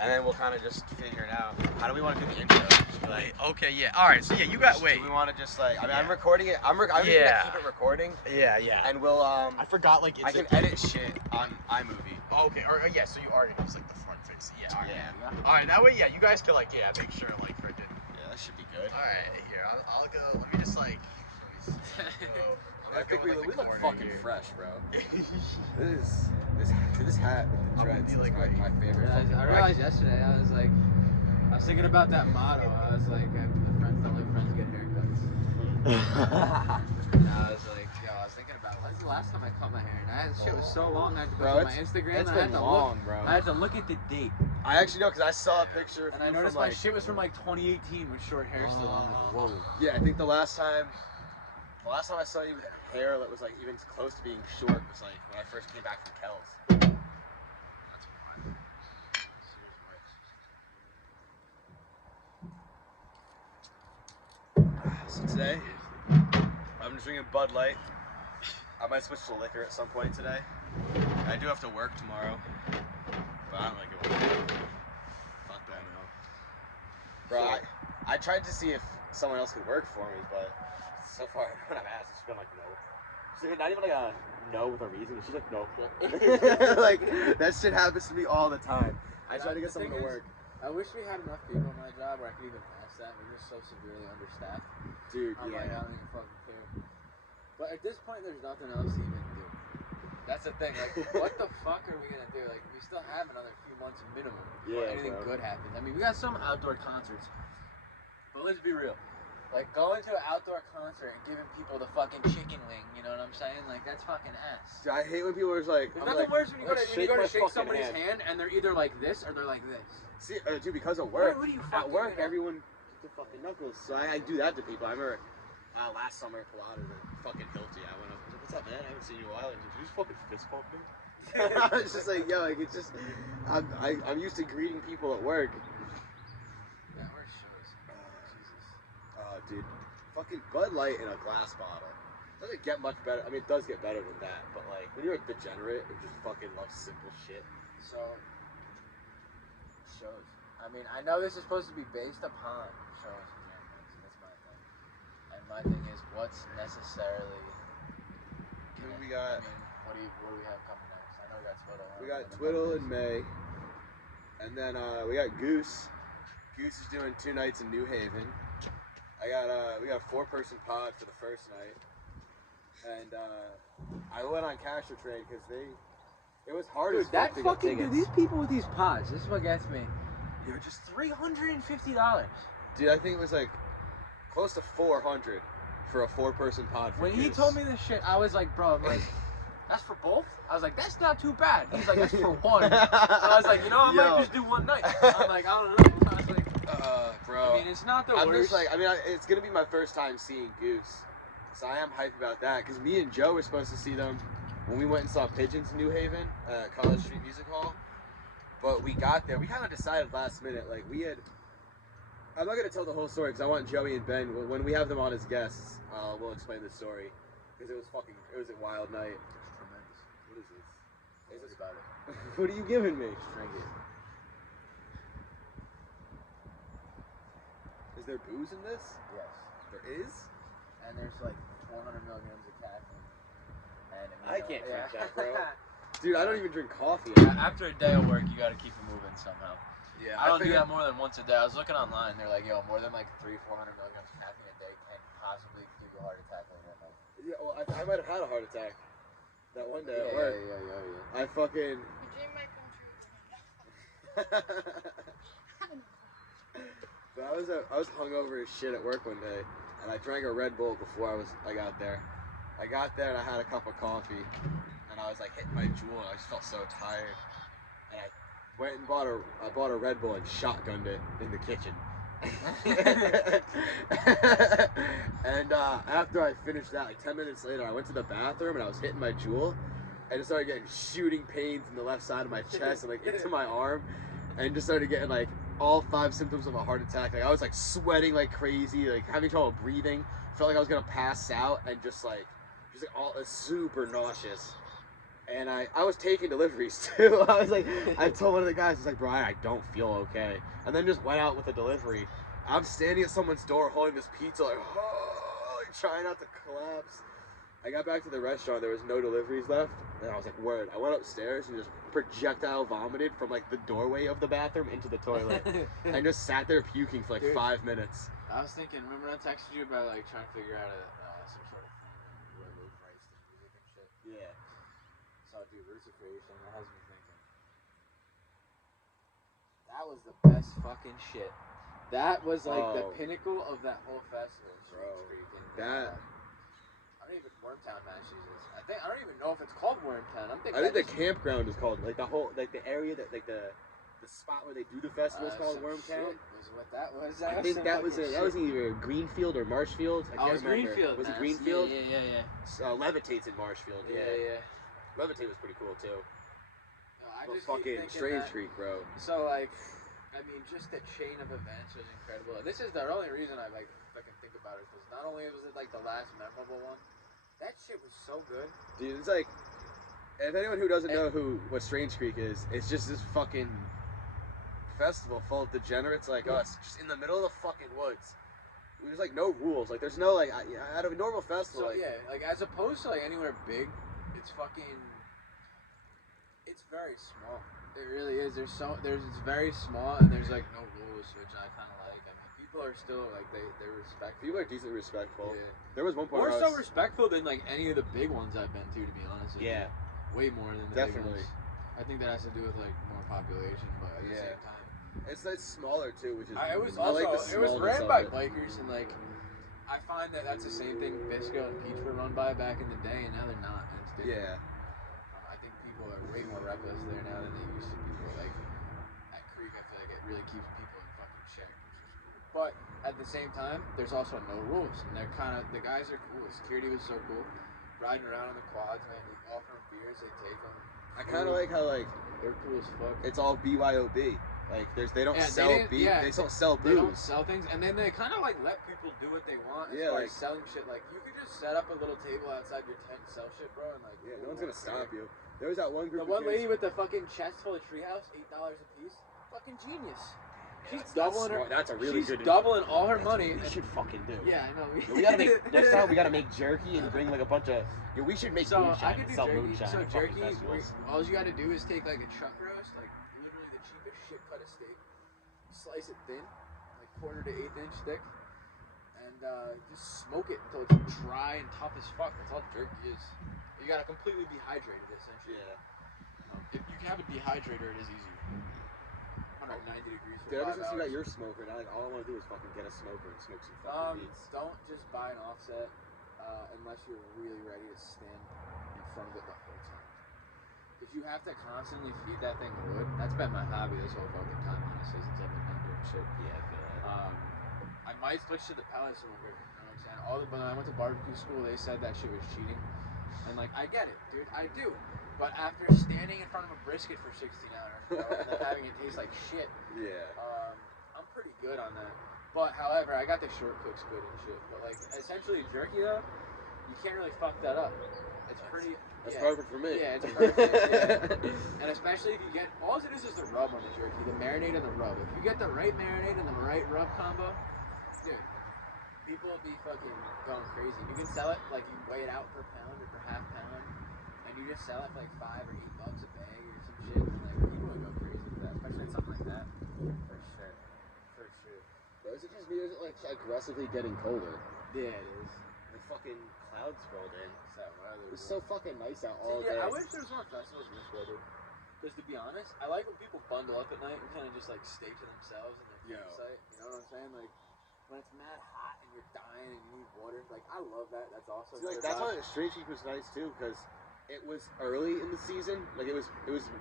and then we'll kind of just figure it out. How do we want to do the intro? Just be like, Okay, yeah. All right, so yeah, you got. Wait. do we want to just like? I mean, Yeah. I'm recording it. I'm just gonna keep it recording, Yeah, yeah. and we'll I forgot, like, I can edit shit on iMovie. Oh, okay, or yeah, so you already use like the front face. Yeah, all right. Yeah. All right, that way, yeah, you guys can like, yeah, make sure like freaking. Yeah, that should be good. All right, here, I'll go. Let me just like. I think we look fucking fresh, bro. this hat with the dreads is my favorite. I realized yesterday, I was thinking about that motto. I was like, friends don't let friends get haircuts. And I was like, I was thinking about when's the last time I cut my hair? And that shit was so long. I had to go to my Instagram. It's been long, bro. I had to look at the date. I actually know because I saw a picture. And I noticed my shit was from like 2018 with short hair still on. Whoa. Yeah, I think the last time I saw you with hair that was like even close to being short was like when I first came back from Kells. So today, I'm just drinking Bud Light. I might switch to liquor at some point today. I do have to work tomorrow, but I don't like it. Fuck that. Bro, I tried to see if someone else could work for me, but so far everyone I've asked has been like no. She's like, not even like a no with a reason. She's like no. Like that shit happens to me all the time. I try to get someone to work. I wish we had enough people in my job where I could even pass that. We're just so severely understaffed. Dude, I'm like, I don't even fucking care. But at this point, there's nothing else to even do. That's the thing. Like, what the fuck are we gonna do? Like, we still have another few months minimum before anything good happens. I mean, we got some outdoor concerts, but let's be real. Like, going to an outdoor concert and giving people the fucking chicken wing, you know what I'm saying? Like, that's fucking ass. Dude, I hate when people are just like. There's nothing worse when you go to shake somebody's hand and they're either like this or they're like this. See, dude, because of work. What do you at work, everyone gets the fucking knuckles. So I do that to people. I remember last summer at Pilates at fucking Hilty. I went up. I was like, "What's up, man? I haven't seen you in a while." And did you just fucking fist bump me? I was just like, "Yo, like it's just, I'm used to greeting people at work." Yeah, where's shows? Jesus. Dude, fucking Bud Light in a glass bottle. Doesn't get much better. I mean, it does get better than that, but like when you're a degenerate and just fucking love simple shit. So, shows. I mean, I know this is supposed to be based upon shows and genres, and that's my thing. And my thing is, what's necessarily. We got. I mean, what do we have coming next? I know we got Twiddle. We got Twiddle in May, and then we got Goose. Goose is doing 2 nights in New Haven. We got a 4-person pod for the first night, and I went on Cash or Trade because it was hard as fuck to get tickets. These people with these pods, this is what gets me. They're just $350. Dude, I think it was like close to 400 for a 4-person pod. For When he told me this shit, I was like, bro, I'm like, that's for both? I was like, that's not too bad. He's like, that's for one. And I was like, I might just do one night. I'm like, I don't know. I was like, bro. I mean, it's not the I'm worst. just like, it's gonna be my first time seeing Goose, so I am hyped about that. Cause me and Joe were supposed to see them when we went and saw Pigeons in New Haven, College Street Music Hall. But we got there. We kind of decided last minute. Like I'm not gonna tell the whole story because I want Joey and Ben when we have them on as guests. We'll explain the story because it was a wild night. Tremendous. What is this? Is this about it? What are you giving me? Just drink it. Is there booze in this? Yes. There is? And there's like 400 milligrams of caffeine. And I can't drink that, bro. Dude, I don't even drink coffee. After a day of work, you gotta keep it moving somehow. Yeah, I don't do that more than once a day. I was looking online, they're like, more than like 300-400 milligrams of caffeine a day can possibly give you a heart attack later in life. Yeah, well, I might have had a heart attack that one day at work. Yeah. I fucking... But I was hungover as shit at work one day, and I drank a Red Bull before I got there. I got there and I had a cup of coffee, and I was like hitting my Juul, and I just felt so tired. And I went and bought a Red Bull and shotgunned it in the kitchen. And after I finished that, like 10 minutes later, I went to the bathroom and I was hitting my Juul, and it started getting shooting pains in the left side of my chest and like into my arm, and just started getting like all 5 symptoms of a heart attack. Like I was like sweating like crazy, like having trouble breathing, felt like I was gonna pass out, and just like all super nauseous. And I was taking deliveries too. I was like, I told one of the guys, I was like, Brian, I don't feel okay. And then just went out with a delivery. I'm standing at someone's door holding this pizza, like, oh, like trying not to collapse. I got back to the restaurant, there was no deliveries left, and I was like, word. I went upstairs and just projectile vomited from like the doorway of the bathroom into the toilet. And just sat there puking for like Dude. 5 minutes. I was thinking, remember I texted you about like trying to figure out some sort of where Luke writes the music and shit? Yeah. So, dude, Roots of Creation, that has me thinking. That was the best fucking shit. That was like the pinnacle of that whole festival. Bro, Creek. that. I don't even Wormtown, Massachusetts. I don't even know if it's called Wormtown. I think the campground is called like the whole like the area that like the spot where they do the festival is called Wormtown. Was what that was. I think that was either Greenfield or Marshfield. I can't remember. Greenfield. Was it Greenfield? Yeah. Levitate's in Marshfield. Yeah. Levitate was pretty cool too. I just fucking Strange Creek, bro. So like, I mean, just the chain of events was incredible. This is the only reason I like fucking think about it, because not only was it like the last memorable one, that shit was so good. Dude, it's like, if anyone who doesn't know what Strange Creek is, it's just this fucking festival full of degenerates like us, just in the middle of the fucking woods. There's like no rules. Like there's no like out of a normal festival. So yeah, like as opposed to like anywhere big, it's very small. It really is. It's very small, and there's like no rules, which I kind of like. I mean, people are still like they're respectful. People are decently respectful. Yeah. There was one point more so respectful than like any of the big ones I've been to be honest with you. Yeah. Way more than the Definitely. big ones. I think that has to do with like more population, but at the same time, it's smaller too, which is. It was ran by bikers, and like I find that's the same thing Bisco and Peach were run by back in the day, and now they're not. And it's different. Yeah. I think people are way more reckless there now than they used to be. Like at Creek, I feel like it really keeps people in fucking check, which is cool. But at the same time, there's also no rules, and the guys are cool. Security was so cool. Riding around on the quads, man. They offer them beers, they take them. I kind of like how like they're cool as fuck. it's all BYOB. Like they don't sell beer. They don't sell booze. They don't sell things, and then they kind of like let people do what they want as far as selling shit. Like you could just set up a little table outside your tent, and sell shit, bro, and like no one's gonna stop you. There was that one group. The one lady with the fucking chest full of treehouse, $8 a piece. Fucking genius. She's doubling her. That's a really good. She's doubling all her money. We should fucking do. Yeah, I know. We gotta make next time. We gotta make jerky and bring like a bunch of. Yeah, we should make moonshine and sell moonshine. So at jerky, festivals. all you gotta do is take like a chuck roast, like literally the cheapest shit cut of steak, slice it thin, like 1/4 to 1/8 inch thick, and just smoke it until it's dry and tough as fuck. That's all jerky is. You gotta completely dehydrate it essentially. Yeah. If you have a dehydrator, it is easier. 190 degrees for Dude, ever 5 since you got hours. your smoker, now like all I want to do is fucking get a smoker and smoke some fucking beats. Don't just buy an offset unless you're really ready to stand in front of it the whole time. If you have to constantly feed that thing wood, that's been my hobby this whole fucking time, honestly, since I've been doing shit. Yeah, I feel that. I might switch to the pellet smoker. You know what I'm saying? When I went to barbecue school, they said that shit was cheating. And like, I get it, dude, I do. But after standing in front of a brisket for 16 hours, bro, and then having it taste like shit, I'm pretty good on that. But however, I got the short cooks good and shit. But like, essentially jerky though, you can't really fuck that up. It's pretty. That's perfect for me. Yeah, it's perfect. Yeah. And especially if you get, all it is the rub on the jerky, the marinade and the rub. If you get the right marinade and the right rub combo, dude, people will be fucking going crazy. You can sell it like you weigh it out per pound or per half pound. You just sell it for like $5 or $8 a bag or some shit, and like people would go crazy for that, especially at something like that. For sure. But is it just me or is it like aggressively getting colder? Yeah, it is. The fucking clouds rolled in. It was so fucking nice out all day. I wish there was more festivals in this weather. Because to be honest, I like when people bundle up at night and kind of just like stay to themselves in their campsite. You know what I'm saying? Like when it's mad hot and you're dying and you need water. Like I love that. That's awesome. See, like that's why Strange Creek was nice too, because it was early in the season. Like it was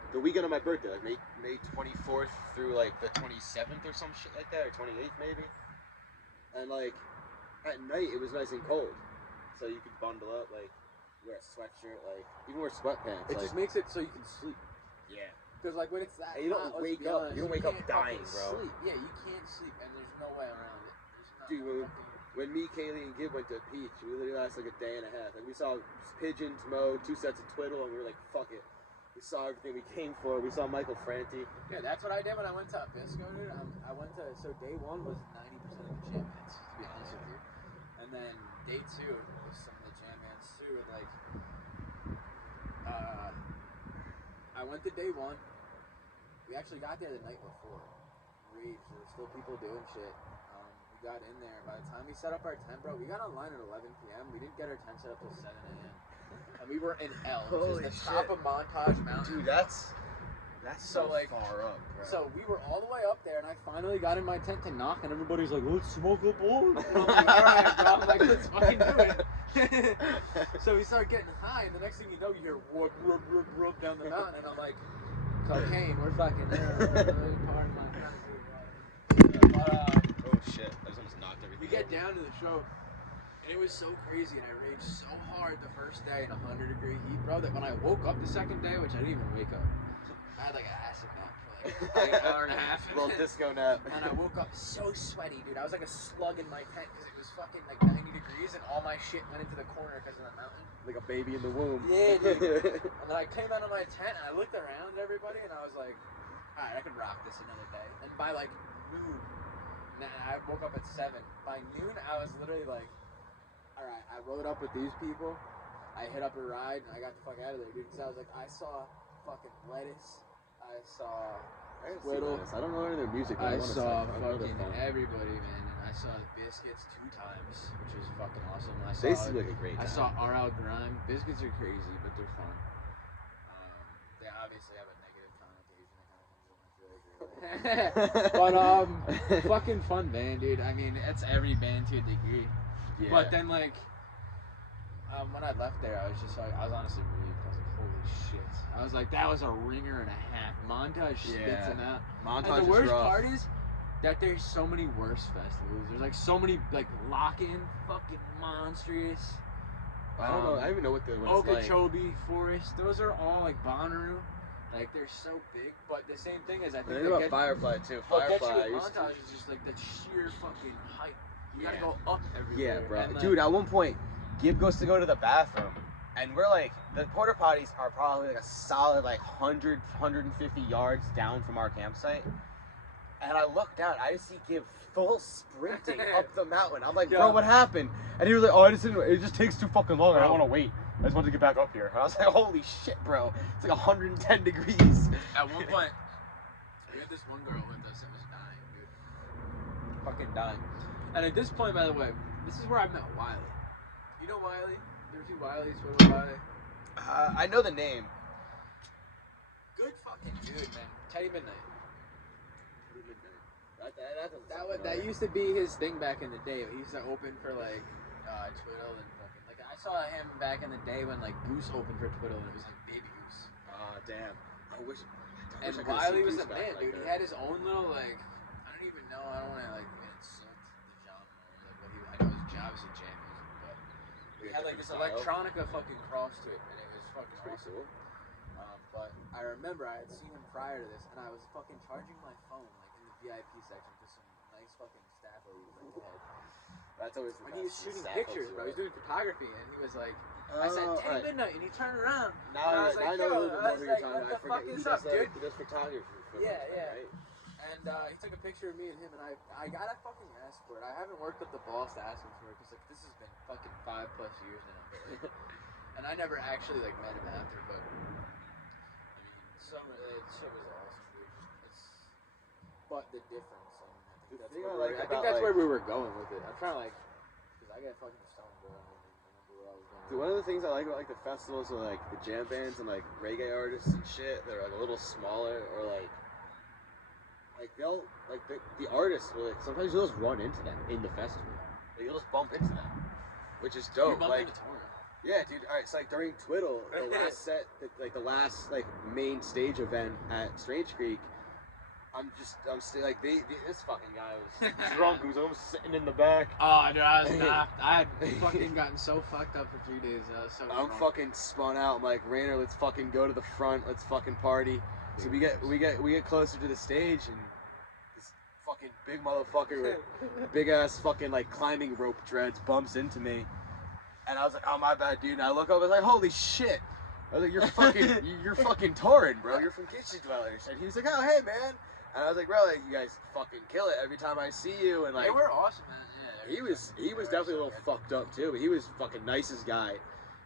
the weekend of my birthday, like May 24th through like the 27th or some shit like that, or 28th maybe. And like at night it was nice and cold, so you could bundle up, like wear a sweatshirt, like even wear sweatpants. It just makes it so you can sleep. Yeah. Because like when it's that you don't hot, wake up. You don't wake up dying, bro. Sleep. Yeah, you can't sleep, and there's no way around it. Dude, when me, Kaylee, and Gib went to Peach, we literally lasted like a day and a half. Like, we saw pigeons, Mo, 2 sets of twiddle, and we were like, fuck it. We saw everything we came for. We saw Michael Franti. Yeah, that's what I did when I went to Abisko, dude. I went to, so day 1 was 90% of the jam bands, to be honest with you. And then day 2 was some of the jam bands too. And like, I went to day 1. We actually got there the night before. Rage, there were still people doing shit. We got in there. By the time we set up our tent, bro, we got online at 11 p.m. We didn't get our tent set up till 7 a.m. And we were in L, which is the top of Montage Mountain. Dude, that's so like far up, bro. So we were all the way up there, and I finally got in my tent to knock, and everybody's like, "Let's smoke a bowl." I'm like, "All right, bro." I'm like, "Let's fucking do it." So we start getting high, and the next thing you know, you hear whoop, whoop, whoop, whoop down the mountain, and I'm like, "Cocaine, we're fucking there." Oh shit! I just almost knocked everything. We get down to the show. And it was so crazy, and I raged so hard the first day in 100-degree heat, bro, that when I woke up the second day, which I didn't even wake up, I had like an acid nap for like an hour and a half. A little disco nap. And I woke up so sweaty, dude. I was like a slug in my tent because it was fucking like 90 degrees, and all my shit went into the corner because of the mountain. Like a baby in the womb. Yeah, dude. And then I came out of my tent, and I looked around at everybody, and I was like, all right, I can rock this another day. And by like noon, I woke up at 7. By noon, I was literally like, alright, I rode up with these people, I hit up a ride, and I got the fuck out of there, dude, because I was like, I saw fucking Lettuce, I saw Twiddle, I don't know any of their music. I saw fucking everybody, man, and I saw the Biscuits 2 times, which was fucking awesome. They seem like a great time. I saw RL Grime. Biscuits are crazy, but they're fun. They obviously have a negative connotation that kind of but fucking fun band, dude. I mean, it's every band to a degree. Yeah. But then, like, when I left there, I was just like, I was honestly relieved. I was like, holy shit. I was like, that was a ringer and a half. Montage spits them out. Montage and the worst is rough. part is that there's so many worse festivals. There's like so many, like, Lock-In, fucking monstrous. I don't know. I don't even know what it's like. Okeechobee, Forest. Those are all like Bonnaroo. Like, they're so big. But the same thing is, I think they about Firefly too. Firefly Montage is just like the sheer fucking height. You gotta go up everywhere. Yeah, bro. And, like, dude, at one point, Gib goes to go to the bathroom, and we're like, the porta potties are probably like a solid like 100, 150 yards down from our campsite. And I look down, I just see Gib full sprinting up the mountain. I'm like, bro, what happened? And he was like, oh, it just takes too fucking long. I don't want to wait. I just want to get back up here. And I was like, holy shit, bro. It's like 110 degrees. At one point, we had this one girl with us that was dying, dude. Fucking dying. And at this point, by the way, this is where I met Wiley. You know Wiley? You ever see Wiley? Twiddle Wiley? I know the name. Good fucking dude, man. Teddy Midnight. That used to be his thing back in the day. He used to open for like Twiddle and fucking like I saw him back in the day when like Goose opened for Twiddle and it was like Baby Goose. Damn. I wish And Wiley was the man, dude. He had his own little like I don't even know. I don't want to like insult the genre or like what he. I know his job is a jam music, but he had like this electronica fucking cross to it, and it was fucking awesome. Cool. But I remember I had seen him prior to this, and I was fucking charging my phone like in the VIP section for some nice fucking staff ladies like had. That's always the When best. he was shooting pictures, bro, he was doing photography, and he was like, I said, Teddy right. Midnight, and he turned around. Now and I was like, I know a little bit more who you're talking what the about. fuck is up, dude? He does photography for Yeah, them, yeah. right? And he took a picture of me and him, and I got a fucking ask for it. I haven't worked up the balls to ask him for it, because like, this has been fucking 5+ years now. But, like, and I never actually like met him after, but I mean, shit was awesome, dude. But the difference, I think that's where we were going with it. I'm trying to like, because I got fucking stoned, bro. I don't remember where I was going. Dude, one of the things I like about like the festivals are like the jam bands and like reggae artists and shit. They're like a little smaller, or like they'll like the artists will like sometimes you'll just run into them in the festival. Like, you'll just bump into them, which is dope. Like, yeah, dude. All right, so like during Twiddle, the last set, like the last like main stage event at Strange Creek. I'm still like this fucking guy was drunk. He was almost sitting in the back. Oh, dude, I was knocked. I had fucking gotten so fucked up for 3 days. I'm drunk. Fucking spun out. I'm like, Rainer, let's fucking go to the front. Let's fucking party. So we get closer to the stage, and this fucking fucking big motherfucker with big ass fucking like climbing rope dreads bumps into me, and I was like, oh my bad, dude. And I look over, I was like, holy shit. I was like, you're fucking Torin, bro. You're from Kitchen Dwellers. And he was like, oh hey man. And I was like, bro, like, you guys fucking kill it every time I see you. And like, they were awesome, man. Yeah, he was definitely a little fucked up too, but he was fucking nicest guy.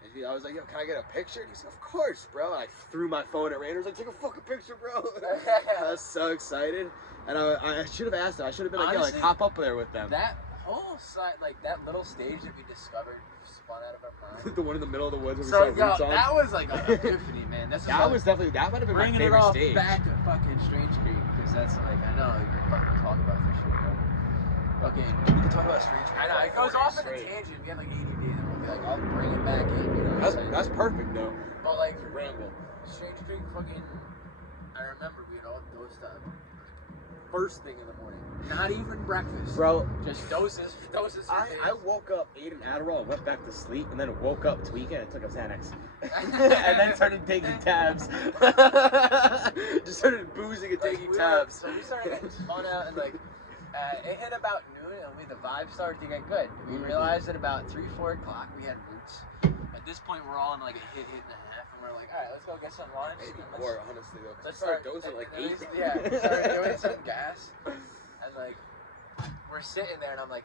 And I was like, yo, can I get a picture? And he said, of course, bro. And I threw my phone at Rainer. I was like, take a fucking picture, bro. I was so excited. And I should have asked him. I should have been like, honestly, yo, like, hop up there with them. That whole side, like that little stage that we discovered spun out of our mind. The one in the middle of the woods where we So, saw yo, roots on. that was like an epiphany, man. That Was definitely, that might have been my bringing it favorite all stage. back to fucking Strange Creek because that's like, I know you're fucking talking about this shit, but fucking. We can talk about Strange Creek. I know, it goes off in a tangent. We had like ADD and we'll be like, I'll bring it back in, you know what I'm saying? That's perfect, though. But like, Ramble. Strange Creek fucking, I remember we had all dosed up. First thing in the morning. Not even breakfast. Bro, just doses. I woke up, ate an Adderall, went back to sleep, and then woke up tweaking and took a Xanax. And then started taking tabs. Just started boozing and taking tabs. So we started getting spun out, and like, it hit about noon, and the vibe started to get good. We realized at about 3, 4 o'clock we had roots. At this point, we're all in like a hit and a half, and we're like, all right, let's go get some lunch. Maybe more, honestly, though. Let's Start dosing like 8. Yeah, we started doing some gas, and like, we're sitting there, and I'm like,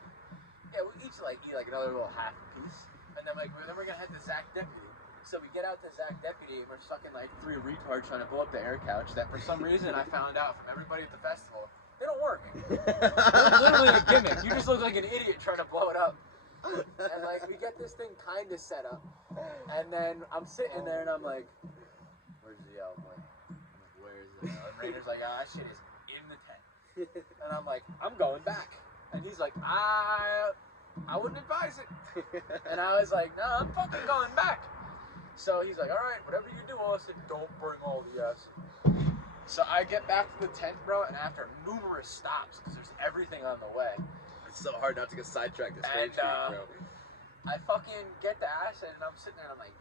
yeah, we each like eat like another little half a piece, and then we're gonna head to Zach Deputy. So we get out to Zach Deputy, and we're fucking like 3 retards trying to blow up the air couch that for some reason I found out from everybody at the festival, they don't work. They're literally a gimmick. You just look like an idiot trying to blow it up. And like we get this thing kind of set up, and then I'm sitting there and I'm like, "Where's the yellow boy? Where's the yellow?" And Rainer's like, "Ah, that shit is in the tent." And I'm like, "I'm going back." And he's like, I wouldn't advise it." And I was like, "No, I'm fucking going back." So he's like, "All right, whatever you do, Austin, don't bring all the ass." So I get back to the tent, bro, and after numerous stops, because there's everything on the way. It's so hard not to get sidetracked at Strange Creek, bro. I fucking get the acid and I'm sitting there and I'm like,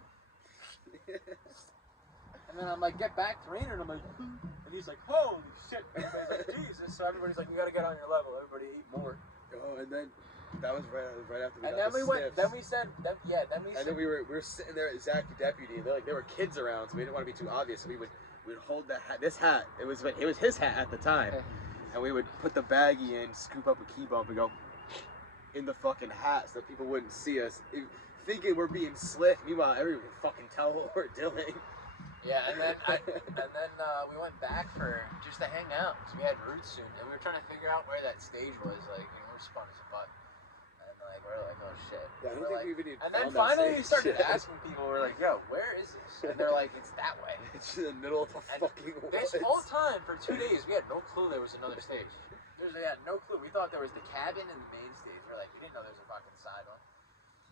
and then I'm like, get back to Rainer and I'm like, and he's like, holy shit. Everybody's like, Jesus. So everybody's like, we gotta get on your level. Everybody eat more. Oh, and then that was right after we and got then the we went. sniffs. Then we said, And then we were sitting there at Zach Deputy, and there were kids around, so we didn't want to be too obvious. So we'd hold the hat. This hat, it was his hat at the time. And we would put the baggie in, scoop up a key bump, and go in the fucking hat so that people wouldn't see us, thinking we're being slick. Meanwhile, everyone can fucking tell what we're doing. Yeah, and then we went back for just to hang out because we had roots soon, and we were trying to figure out where that stage was. Like, we're spun as a butt, and like we're like, oh shit. Yeah, I don't think we even and then finally we started asking people. We're like, yo, where is this? And they're like, it's that way. It's in the middle of the fucking woods. This whole time for 2 days, we had no clue there was another stage. We had no clue. We thought there was the cabin and the main stage. We're like, we didn't know there was a fucking side one.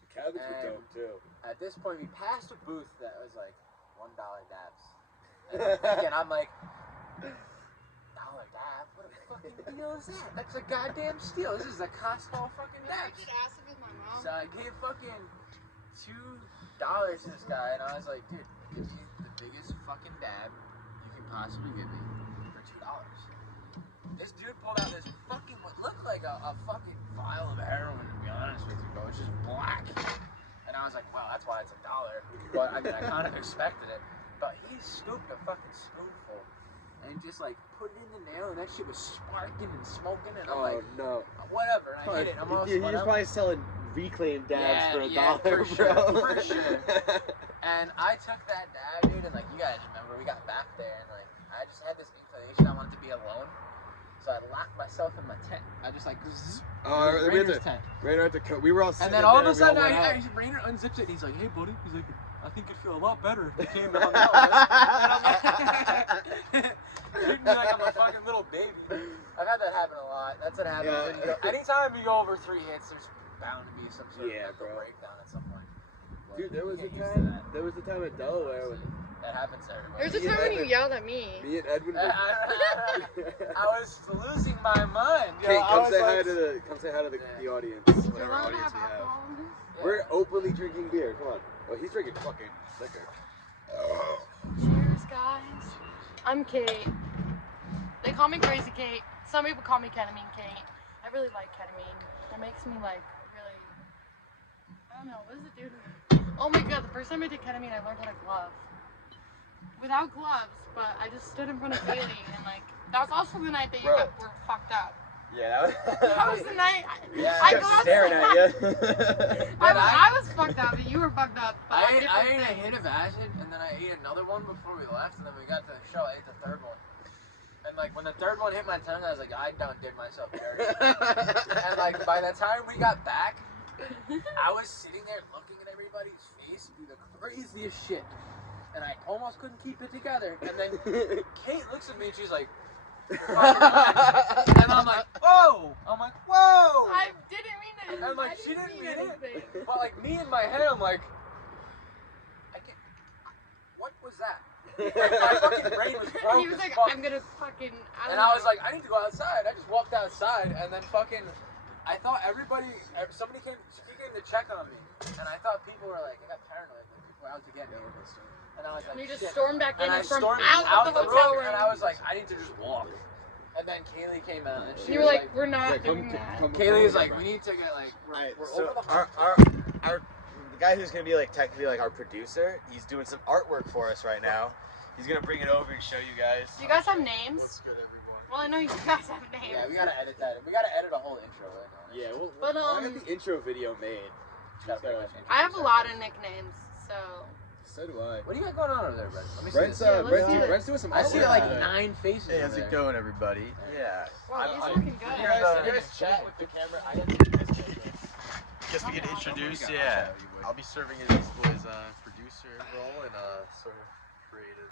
The cabins were dope too. At this point, we passed a booth that was like $1 dabs. And I'm thinking, I'm like, $1 dab? What a fucking deal is that? That's a goddamn steal. This is a Costco fucking dab. So I gave fucking $2 to this guy, and I was like, dude, it's the biggest fucking dab you can possibly give me for $2. This dude pulled out this fucking, what looked like a fucking vial of heroin, to be honest with you, bro. It's just black. And I was like, wow, that's why it's $1. But I mean, I kind of expected it. But he scooped a fucking spoonful and just like put it in the nail, and that shit was sparking and smoking, and I'm like, no. Whatever. And I hit it. I'm all You're probably selling reclaimed dabs for $1, for sure, bro. for sure. And I took that dab, dude, and like you guys remember, we got back there, and like I just had this inclination I wanted to be alone. So I locked myself in my tent. I just like, Rainer's tent. Rainer had to we were all sitting and then all of a there, sudden, Rainer unzips it, and he's like, hey, buddy. He's like, I think it'd feel a lot better if you came and hung out with us. And I'm like, treating me like I'm a fucking little baby. I've had that happen a lot. That's what happens. Yeah. Anytime you go over 3 hits, there's bound to be some sort of mental bro. breakdown at some point. But dude, there was you a get used to that. time at Delaware when That happens to everybody. There's a time when you yelled at me. me and Edwin. I was losing my mind. You Kate, know, come say hi to the audience. Do you Whatever want to audience have we have. alcohol in this? Yeah. We're openly drinking beer. Come on. Well, he's drinking fucking liquor. Cheers, guys. I'm Kate. They call me Crazy Kate. Some people call me ketamine Kate. I really like ketamine. It makes me like really. I don't know. What does it do to me? Oh my god! The first time I did ketamine, I learned how to glove. Without gloves, but I just stood in front of Kaylee and like that was also the night that you were fucked up. Yeah, That was the night. I go kept staring at you. I was fucked up, and you were fucked up. But I ate a hit of acid, and then I ate another one before we left, and then we got to the show. I ate the third one, and like when the third one hit my tongue, I was like, I done did myself dirty. And like by the time we got back, I was sitting there looking at everybody's face do the craziest shit, and I almost couldn't keep it together. And then Kate looks at me, and she's like. And I'm like, whoa! I'm like, whoa! I didn't mean it. And like, she didn't mean it. But like, me in my head, I'm like, what was that? My fucking brain was broke. He was like, fuck. I'm gonna fucking. And I was like, I need to go outside. I just walked outside, and then fucking, I thought somebody came, he came to check on me, and I thought people were like, I got paranoid, like people were out to get me. And I was like, you just shit. stormed back in And I and from stormed out of the hotel room. and I was like, I need to just walk. And then Kaylee came out, and she You were was like, we're not doing that. Kaylee was like, we need to get like, Alright, we're so over the our the guy who's gonna be like technically like our producer, he's doing some artwork for us right now. He's gonna bring it over and show you guys. Do you guys have names? What's good, everyone? Well, I know you guys have names. Yeah, we gotta edit that. We gotta edit a whole intro right now. Yeah, we'll But, get the intro video made. I have a lot of nicknames, so. So do I. What do you got going on over there, Brent? Let me see Brent's this. let's see it. Brent's doing some I see artwork. like 9 faces. Hey, how's over it there. going, everybody? Yeah. Wow, he's I'm- looking good. You guys chat with the camera. I didn't see this camera. Guess we get introduced, Oh, yeah. I'll be serving as this boy's producer role and sort of creative.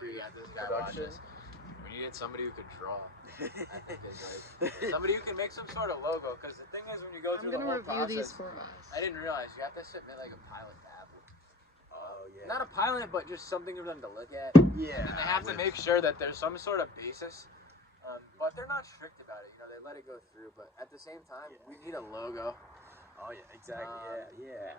We got this guy Production. watching. We needed somebody who could draw. I think like somebody who can make some sort of logo. Because the thing is, when you go I'm through the gonna whole review process, these for us. I didn't realize you have to submit like a pilot to Apple. Oh yeah. Not a pilot, but just something for them to look at. Yeah. And they have to make sure that there's some sort of basis. But they're not strict about it. You know, they let it go through. But at the same time, we need a logo. Oh yeah, exactly. Yeah.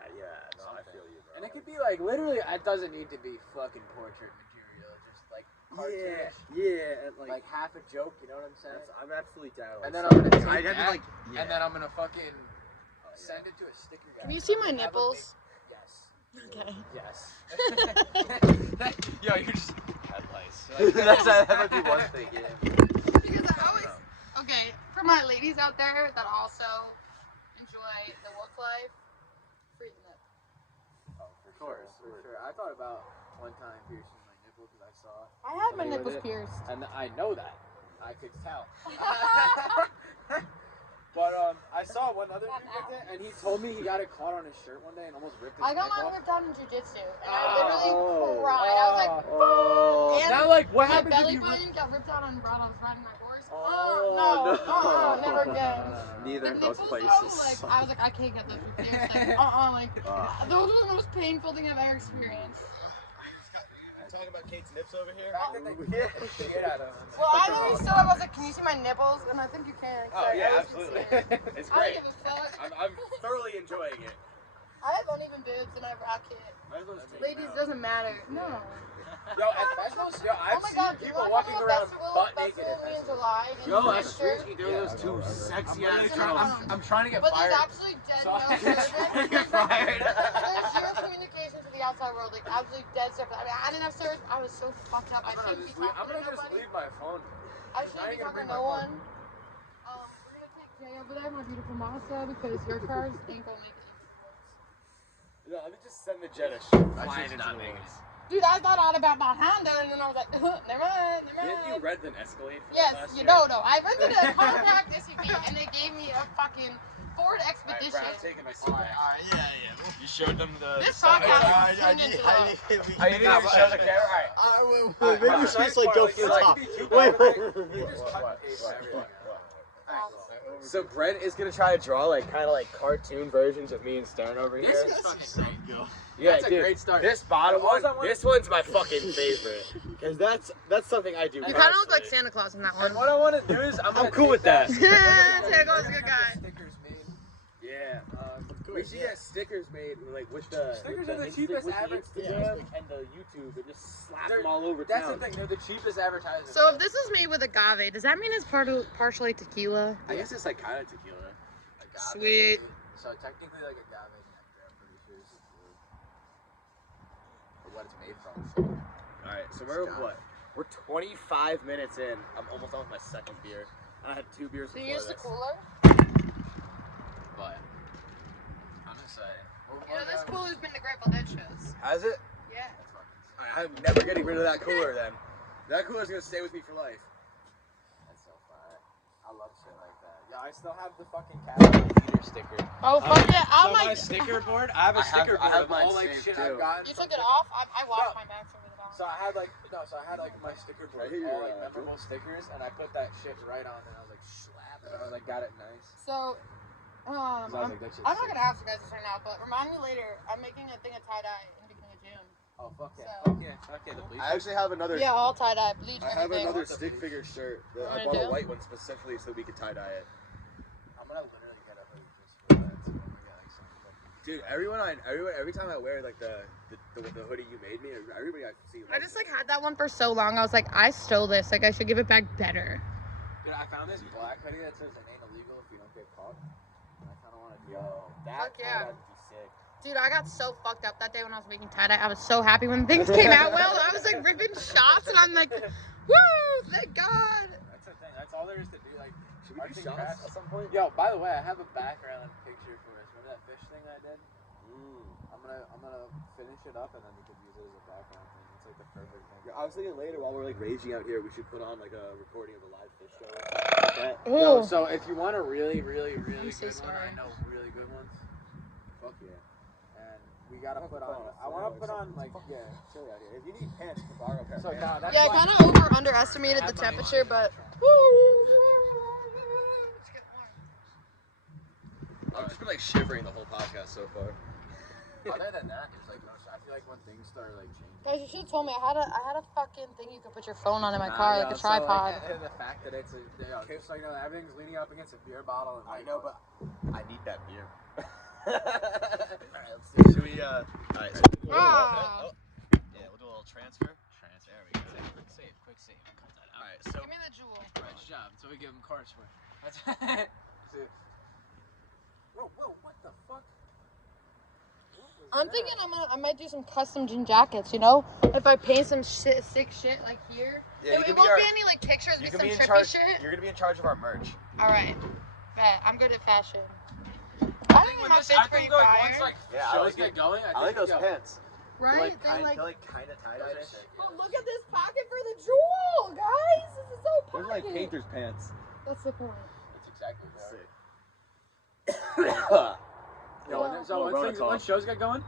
No, I feel you, bro. And it could be like literally. It doesn't need to be fucking portrait material. Just like cartoonish. Yeah, and Like half a joke. You know what I'm saying? I'm absolutely down. And then I'm gonna take I had to that, like. and then I'm gonna fucking send it to a sticker guy. Can you see my Have a nipples? big- Yes. Okay. Yes. Yo, you're just headlights. that would be one thing. Yeah. Because I always. Okay, for my ladies out there that also enjoy the Wooks life, free the nip. Oh, for sure. I thought about one time piercing my nipple because I saw. I had my somebody nipples with it, pierced. and I know that. I could tell. But I saw one other dude with it, and he told me he got it caught on his shirt one day and almost ripped his I got nip mine off. ripped out in jujitsu, and I literally Oh. cried. I was like, Oh. and Now, like, what my happened if belly you? button got ripped out on the road I was riding my horse. Oh, no, no. never again. Neither The of those nipples, places. though, like, I was like, I can't get those pierced. Like, like, those were the most painful thing I've ever experienced. Talking about Kate's nips over here. Shit out of him. Well, I literally stood up, I was like, can you see my nipples? And I think you can. Oh Sorry, yeah, I was absolutely. concerned. It's I great. don't give a fuck. I'm thoroughly enjoying it. I have uneven boobs and I rock it. Ladies, doesn't matter. No. Yo, at festivals, I've Oh my seen god, you people want walking to around festival? butt naked Festival at in festivals. July. in Yo, that's Manchester. crazy. There are those two sexy I'm ass really girls. I'm trying to get But fired. there's absolutely dead So- no service. Get fired. There's zero communication to the outside world. Like, absolutely dead service. I mean, I didn't have service. I was so fucked up. I shouldn't be talking I'm gonna to just nobody. leave my phone. I shouldn't be ain't gonna talking bring to no my one. We're gonna take Jay over there, my beautiful masa, because your cars ain't gonna make it. No, let me just send the Jetta flying into the woods. Dude, I thought all about my Honda, and then I was like, never mind, never Didn't you mind. rent an Escalade for Yes, that last you year? know, I rented a compact SUV, and they gave me a fucking Ford Alright, Expedition. bro, I'm taking my seat back. Yeah. You showed them the. This side. podcast is turned into a... You need to show the camera. Alright. Maybe we should just like go for the top. So Brent is gonna try to draw like kind of like cartoon versions of me and Stern over here. This is fucking great. Yeah, That's a dude, great start. This bottom one, All I want- this one's my fucking favorite, cause that's something I do. You kind of look like Santa Claus in that one. And what I want to do is I'm I'm cool with that. Santa Claus is a good guy. Stickers made. Yeah. We should get stickers made like with the Stickers with are the Insta- cheapest with the advertising. Instagram and the YouTube and just slap They're- them all over That's town. the thing. They're the cheapest advertising. So if this is made with agave, does that mean it's partially tequila? I guess it's like kind of tequila. Agave, Sweet. So technically, like agave nectar, I'm pretty sure is tequila. Or what it's made from. All right, so we're 25 minutes in. I'm almost done with my second beer. I had 2 beers Do before you use the this. cooler? But I'm just saying. You know, this cooler's been to Grateful Dead shows. Has it? Yeah. I'm never getting rid of that cooler then. That cooler's gonna stay with me for life. That's so fire. I love shit like that. Yeah, I still have the fucking Captain Peter sticker. Oh, fuck yeah. Oh, my my... sticker board. I have a sticker board. I have of mine all like saved, shit too. I've gotten. You from took it people. off? I washed my bags over the bottom. So I had like my sticker board, I hear all your, like memorable stickers, and I put that shit right on, and I was like, slap, and I was like, got it nice. So, So I was like, that shit's I'm not sick. gonna ask you guys this right now, but remind me later. I'm making a thing of tie-dye in the beginning of June. Oh fuck yeah, So- fuck yeah, the bleach. I actually have another. Yeah, all tie-dye, bleach, I have everything. another stick figure shirt. That I Wanna bought a do? white one specifically so we could tie dye it. I'm gonna literally get a hoodie just for that. So when we get like some fucking- Dude, every time I wear like the hoodie you made me, everybody I see. I just like had that one for so long. I was like, I stole this. Like, I should give it back better. Dude, I found this black hoodie that says it ain't illegal if you don't get caught. And I kind of want to do Fuck yeah. That'd be sick. Dude, I got so fucked up that day when I was making tie-dye. I was so happy when things came out well. I was like ripping shots, and I'm like, woo, thank God. That's the thing. That's all there is to do. Like, Should we Arts do and shots crafts. at some point? Yo, by the way, I have a background picture for us. Remember that fish thing I did? I'm gonna finish it up and then we could use it as a background thing. It's like the perfect thing. Yeah, I was thinking later while we're like raging out here, we should put on like a recording of a live fish show. Like that. Yo, Ooh. so if you want a really, really, really I'm so good one, I sorry. know really good ones. Fuck yeah. And we gotta put on. a I want to flannel or put on something. like It's fucking chilly out here. If you need pants, you can borrow a pair of So pants. nah, that's Yeah, I why- kind of underestimated the temperature, but. It's getting warm. I've just been like shivering the whole podcast so far. Other than that, there's like no. I feel like when things start like changing. Guys, you should have told me. I had a fucking thing you could put your phone on in my Nah, car, yo, like a so, tripod. the fact that it's so you know everything's leaning up against a beer bottle. And I know, but I need that beer. Alright, let's do it. Should we? Alright. So Ah. yeah, we'll do a little transfer. There we go. Quick save. Cut that out. Alright, so Give me the jewel. Nice job. So we give him cards for. That's Whoa, what the fuck? I'm thinking I might do some custom jean jackets, you know? If I paint some sick shit like here. Yeah, you it can won't be be any like pictures, you be can some be in trippy charge. shit. You're gonna be in charge of our merch. Alright. Bet. I'm good at fashion. I think my fit's pretty like fire. once like Yeah, I shows like get it. going, I like those yo, pants. Right? They're They like kind of tie-dye-ish. But look at this pocket for the jewel, guys! This is so They're pocket. like painter's pants. That's the point. That's exactly what Sick. Yo, and then, so Well, once shows get going,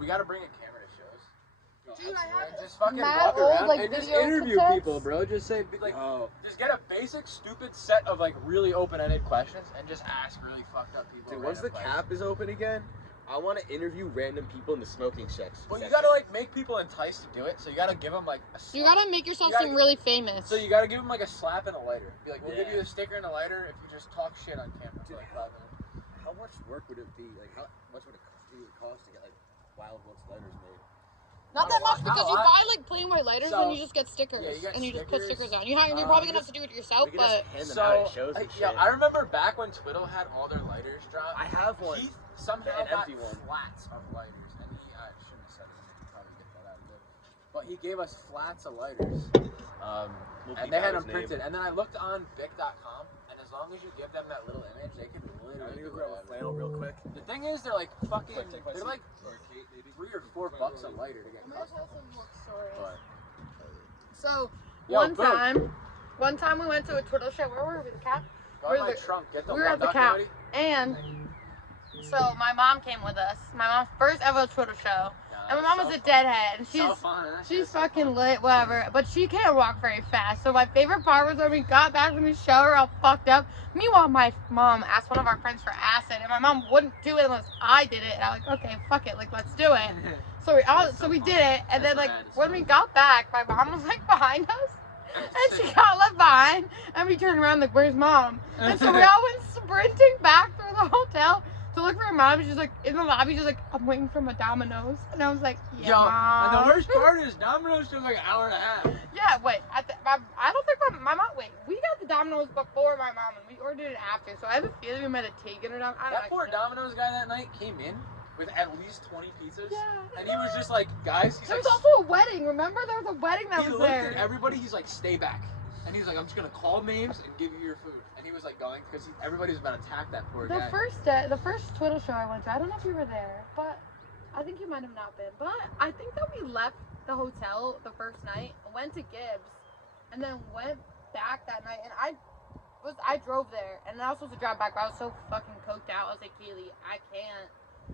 we gotta bring a camera to shows. Dude, I have Just fucking mad walk old, around like, and just video interview cassettes. people, bro. Just say, like, Oh, just get a basic, stupid set of like really open-ended questions and just ask really fucked up people. dude, once the random cap is open again, I want to interview random people in the smoking section. Well, you gotta like make people enticed to do it, so you gotta give them like a slap. You gotta make yourself You gotta- seem really famous. So you gotta give them like a slap and a lighter. Be like, we'll give Yeah. you a sticker and a lighter if you just talk shit on camera for like 5 minutes. How much work would it be? Like, how much would it cost to get like Wild Wooks lighters made? Not that much because you I- buy like plain white lighters So- and you just get stickers. Yeah, you get and you just put stickers. stickers on. You're probably gonna have to do it yourself, We could but just hand them out at shows and shit. yeah, I remember back when Twiddle had all their lighters drop. I have one. He somehow An got empty one. flats of lighters, and I shouldn't have said it. I could probably get that out of it. But he gave us flats of lighters, We'll and keep they out had his them name. printed. And then I looked on Bic.com, and as long as you give them that little image, they can I literally need do to grab a whatever. flannel real quick. The thing is, they're like fucking. Take my They're seat. like Or Kate, maybe. $3 or $4 a lighter to get I'm gonna custom. tell some Wooks stories. But So Yo, one boom. time we went to a Twiddle show. Where were we? The Cap. go We're in my the- trunk, get the we were one at the duck Cap. hoodie. And so my mom came with us. My mom's first ever Twiddle show. And my mom was a deadhead. And So fun. That shit she's is so fucking fun. lit, whatever. But she can't walk very fast. So my favorite part was when we got back from the show, we're all fucked up. Meanwhile, my mom asked one of our friends for acid, and my mom wouldn't do it unless I did it. And I'm like, okay, fuck it, like let's do it. So we did it, and then like when we got back, my mom was like behind us. And she got left behind, and we turned around like, where's mom? And so we all went sprinting back through the hotel to look for her mom. She's like in the lobby. She's like, I'm waiting for my Domino's, and I was like, yeah, Yo, Mom. and the worst part is Domino's took like an hour and a half. Yeah, wait. I don't think my mom. Wait, we got the Domino's before my mom, and we ordered it after. So I have a feeling we might have taken it on. I don't That poor actually know. Domino's guy that night came in with at least 20 pizzas. Yeah. And he was just like, guys, he's There like, was also a wedding. Remember, there was a wedding that he was looked there. at everybody, he's like, stay back. And he was like, I'm just gonna call names and give you your food. And he was like going, because everybody was about to attack that poor The guy. the first Twitter show I went to, I don't know if you were there, but I think you might have not been. But I think that we left the hotel the first night, went to Gibbs, and then went back that night. And I drove there, and I was supposed to drive back, but I was so fucking coked out. I was like, Kaylee, I can't.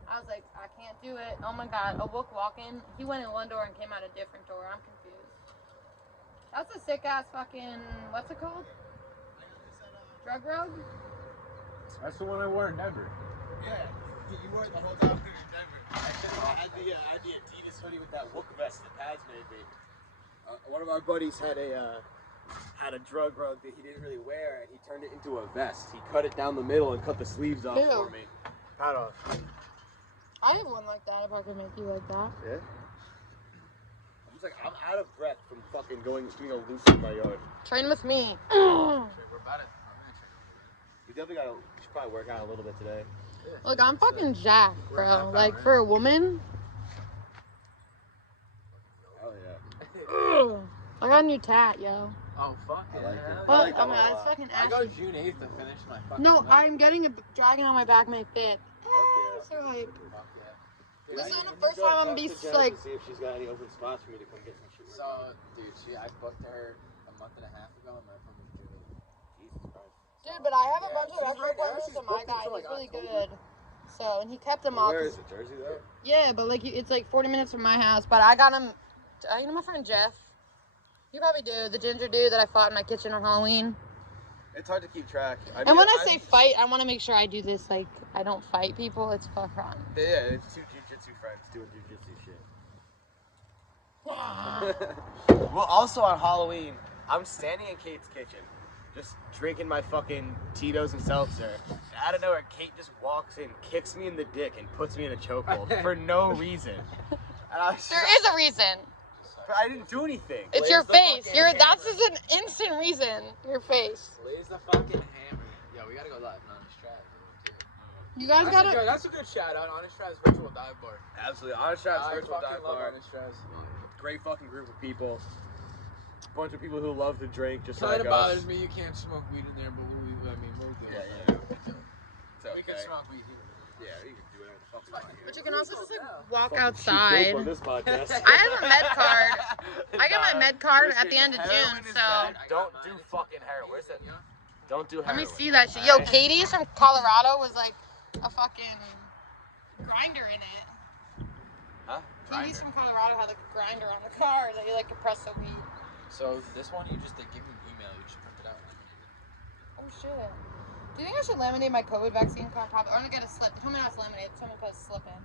I was like, I can't do it. Oh my god, a Wook walk-in. He went in one door and came out a different door. I'm confused. That's a sick ass fucking, what's it called? Drug road? That's the one I wore in Denver. Yeah, you wore it the whole time in Denver. I had the Adidas hoodie with that Wook vest the pads made me. One of our buddies had a drug rug that he didn't really wear, and he turned it into a vest. He cut it down the middle and cut the sleeves off Ew. for me. Pad off. I have one like that if I could make you like that. Yeah. I'm just like, I'm out of breath from fucking doing a loop in my yard. Train with me. We're about it. We definitely we should probably work out a little bit today. Look, I'm fucking jacked, We're bro. half Like, hour for a woman, Oh yeah. I got a new tat, yo. Oh, fuck I yeah. like it. But, like that oh my one a god, it's lot. fucking I go ashy. June 8th to finish my fucking No, leg. I'm getting a dragon on my back may fit. yeah. So hype. Fuck yeah. This Dude, is I- the first time I'm be like, See if she's got any open spots for me to come get some shit. So, dude, I booked her a month and a half ago, and my phone was June 8th. Jesus Christ. dude, but I have a Yeah, bunch of she's extra right now, appointments she's with my booked guy. until, He's like, really October. good. So, and he kept them off. Where is it? Jersey though? Yeah, but like it's like 40 minutes from my house. But I got him. You know my friend Jeff. You probably do. The ginger dude that I fought in my kitchen on Halloween. It's hard to keep track. And when I say fight, I want to make sure I do this like I don't fight people. It's for fun. Yeah, it's two jiu-jitsu friends doing jiu-jitsu shit. Well, also on Halloween, I'm standing in Kate's kitchen, just drinking my fucking Tito's and seltzer. And out of nowhere, Kate just walks in, kicks me in the dick, and puts me in a chokehold for no reason. And I was There is a reason. but I didn't do anything. It's Blaze your the face. fucking That's just an instant reason. Your face. Blaze the fucking hammer. Yo, we gotta go live on Honest Trav. You guys That's, gotta. that's a good shout out. Honest Trav's virtual dive bar. Absolutely. Honest Trap's I virtual fucking dive love bar. Honest Trav's. Great fucking group of people. Bunch of people who love to drink just Kinda like bothers us. me you can't smoke weed in there, but we'll do Yeah, it. yeah. It's okay. We can smoke weed here. Yeah, you can do whatever the fuck you want here. But you can also just like walk Fucking cheap dope outside. on this podcast. I have a med card. I got my med card at the end of Heroin June, is so bad. Don't do fucking heroin. Where's it? Don't do let heroin. me see that shit. Yo, alright? Katie's from Colorado was like a fucking grinder in it. Huh? Katie's from Colorado had like a grinder on the car that you like compress the weed. So this one, you just give me an email. You just print it out. Oh shit. Do you think I should laminate my COVID vaccine card? Probably. Or get a slip. Tell me not to laminate. Someone put a slip in.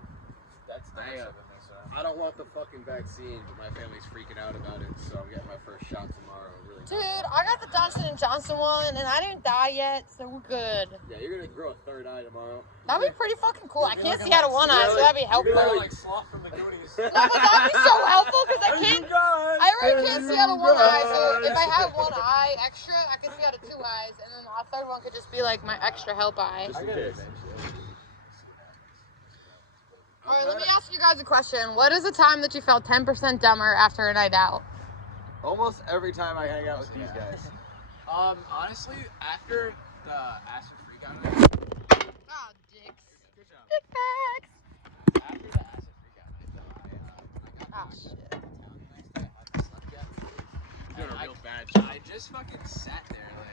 That's the I, nice of it. Makes it. I don't want the fucking vaccine, but my family's freaking out about it, so I'm getting my first shot tomorrow. Really. Dude, I got the Johnson & Johnson one, and I didn't die yet, so we're good. Yeah, you're gonna grow a third eye tomorrow. That'd be pretty fucking cool. I can't see out of one eye, so that'd be helpful. You're Like Sloth from the Goonies. No, but that'd be so helpful because I can't. I already can't see out of one eye, so if I had one eye extra, I could see out of two eyes, and then a third one could just be like my extra help eye. Just in case. All right, let me ask you guys a question. What is the time that you felt 10% dumber after a night out? Almost every time I hang out with these guys. Honestly, after the acid freak out night, Oh, dicks. Good job. Dick facts. after the acid freak out night, though, I Oh, shit. got the next day. I hadn't slept yet. You're doing a And real bad I job. just fucking sat there like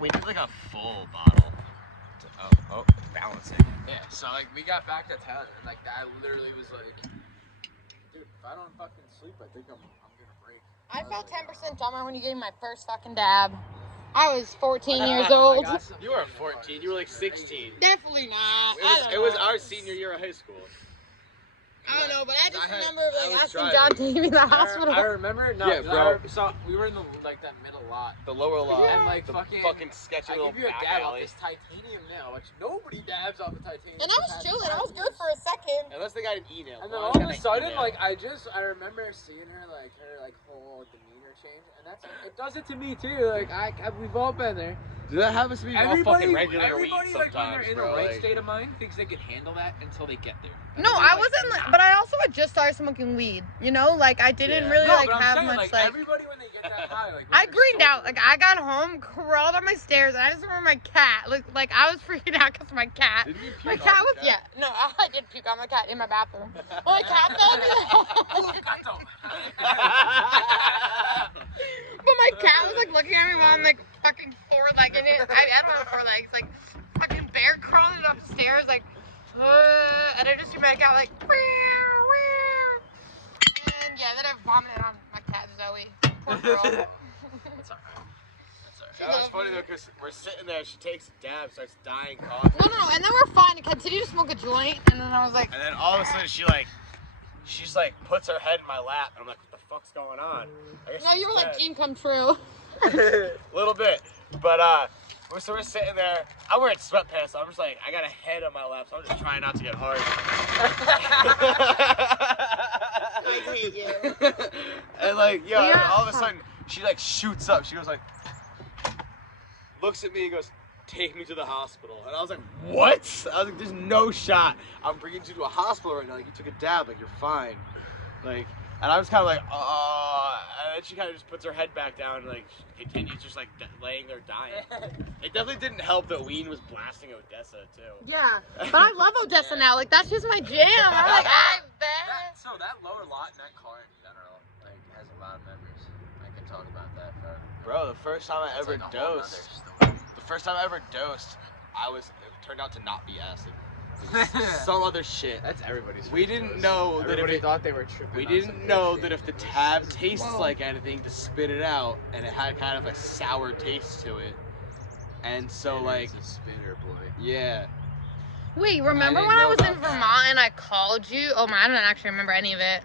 We did like a full bottle. Oh, balancing. yeah. So like we got back to town and like I literally was like, Dude, if I don't fucking sleep, I think I'm gonna break. I felt 10% dumber when you gave me my first fucking dab. I was 14 years I old. got some You were 14. You were like 16. Definitely not. It was our senior year of high school. I don't know, but I just I had- remember I like was asking driving. John to take me to the hospital. I remember. No, Yeah, bro. we were in the like that middle lot. The lower lot. And like the fucking sketchy I little give you a back dab off alley. this titanium nail, which nobody dabs off a titanium. And I was chilling. I was good for a second. Unless they got an email. And then all of a sudden, like I remember seeing her whole demeanor change, and it does it to me too. Like we've all been there. That happens to me all fucking regular week Everybody like when sometimes, they're in bro. the right Like, state of mind thinks they can handle that until they get there. No, I wasn't. But I also had just started smoking weed. You know, like I didn't really like but I'm have saying, much like everybody when they get that high, like I greened out. Like I got home, crawled on my stairs, and I just remember my cat. Like I was freaking out because my cat. Didn't you My puke cat on was your cat? No, I did puke on my cat in my bathroom. My cat told me but my cat was like looking at me while I'm like fucking four-legging it. I don't have 4 legs, like fucking bear crawling upstairs, like, and I just see my cat like, and yeah, then I vomited on my cat Zoe. Poor girl. That's alright. that was funny though, because we're sitting there, she takes a dab, starts dying coughing. No, and then we're fine. I continued to smoke a joint, and then I was like, And then all of a sudden she just puts her head in my lap, and I'm like, what the fuck's going on? I guess no, she's you were like, dead. dream come true. A little bit, but so we're sitting there. I'm wearing sweatpants, so I'm just like, I got a head on my lap, so I'm just trying not to get hard. I hate you. And like, yo, and Yeah. all of a sudden she like shoots up. She goes like, looks at me and goes, take me to the hospital. And I was like, what? I was like, there's no shot. I'm bringing you to a hospital right now. Like, you took a dab. Like, you're fine. Like, and I was kind of like, and then she kind of just puts her head back down and like continues just like laying there dying. It definitely didn't help that Ween was blasting Odessa too. Yeah, but I love Odessa now. Like that's just my jam. I'm like, I bet. So that lower lot in that car in general, like, has a lot of memories. I can talk about that for. Bro, the first time I It's ever like a whole nother dosed, story. the first time I ever dosed, it turned out to not be acid. It was some other shit. That's everybody's. We first didn't dose. know that if Everybody it, thought they were tripping. we on didn't some know good that shit. if the It was- tab tastes Whoa. like anything, to spit it out, and it had kind of a sour taste to it. And so like, It's a spinner, boy. yeah. Wait, remember I when I didn't was know in about that. Vermont and I called you? Oh my, I don't actually remember any of it.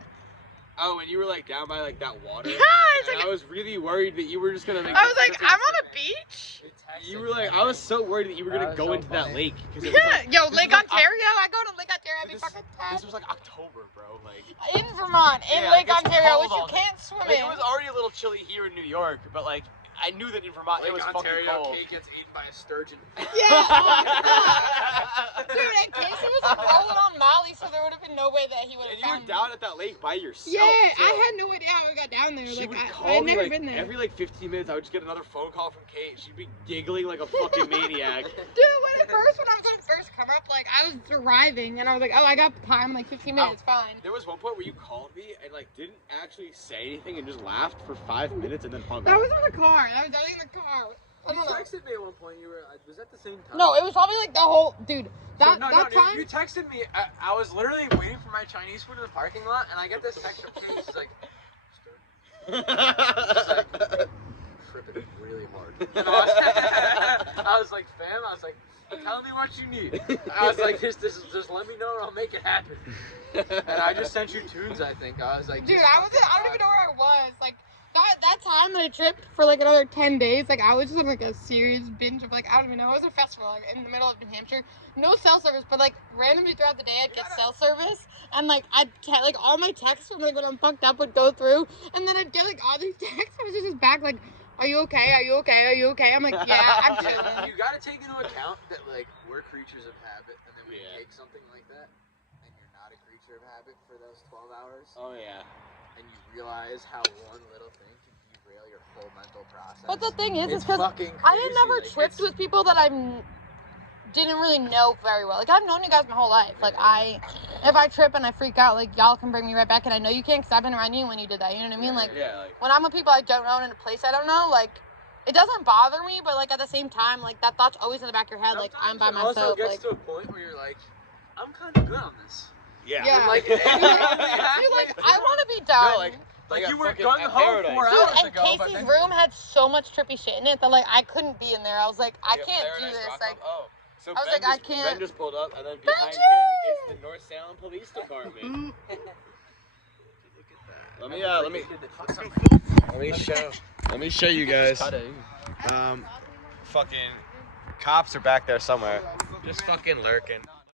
Oh, and you were like down by like that water. Yeah, it's And like I was really worried that you were just gonna like. I was like, I'm on a beach. You were like, I was so worried that you were That gonna was go so into that funny. lake. 'Cause it was, Yeah, like, yo, this Lake was like Ontario. I go to Lake Ontario every This- fucking time. This was like October, bro. Like. In Vermont, in Yeah, Lake like, it's Ontario, cold which you all day. can't swim Like, in. it was already a little chilly here in New York, but like I knew that in Vermont it was fucking cold. Kate gets eaten by a sturgeon. Yeah, oh my God. Dude, and Casey was like rolling on Molly, so there would have been no way that he would have And you were found down at that lake by yourself. Yeah, too. I had no idea how we got down there. She Like, would I call had me never like been there. every like 15 minutes. I would just get another phone call from Kate. She'd be giggling like a fucking maniac. Dude, when I was on first come up, like I was arriving, and I was like, oh, I got time, like 15 minutes, fine. There was one point where you called me and like didn't actually say anything and just laughed for 5 minutes and then hung That up. was on the car. That was in the car. I You don't know. texted me at one point. You were. Was that the same time? No, it was probably like the whole dude. That no, that time. You texted me. I was literally waiting for my Chinese food in the parking lot, and I get this text from Kate. She's like, tripping really hard. And I was like, fam. I was like, tell me what you need. I was like, just let me know, and I'll make it happen. And I just sent you tunes. I think I was like, Dude, just I don't even know where I was. Like that time that I tripped for like another 10 days, like I was just on like a serious binge of like I don't even know. It was a festival like in the middle of New Hampshire. No cell service, but like randomly throughout the day I'd get cell service, and like like all my texts from like when I'm fucked up would go through, and then I'd get like all these texts. I was just back like, are you okay? Are you okay? Are you okay? I'm like, yeah, I'm chilling. You gotta take into account that like we're creatures of habit, and then when Yeah. you take something like that, and you're not a creature of habit for those 12 hours, Oh yeah. and you realize how one little thing can derail your whole mental process. But the thing is it's because fucking I didn't crazy, never like, tripped it's- with people that I didn't really know very well. Like I've known you guys my whole life. Like if I trip and I freak out, like y'all can bring me right back, and I know you can because I've been around you when you did that. You know what I mean? Like Yeah. Like. when I'm with people I don't know in a place I don't know, like it doesn't bother me, but like at the same time, like that thought's always in the back of your head. Like I'm by Sometimes it myself. also gets Like to a point where you're like, I'm kind of good on this. Yeah. yeah, Like, You're like I want to be done. No, like Like, at you were fucking- gung at ho Paradise. 4 Dude, hours and ago, but Casey's then- room had so much trippy shit in it that like I couldn't be in there. I was like, I Yeah, can't do Paradise this. Rock Like Club? Oh. So I was like, I can't. Ben just pulled up, and then behind him is the North Salem Police Department. Let me show you guys. Fucking cops are back there somewhere, just fucking lurking.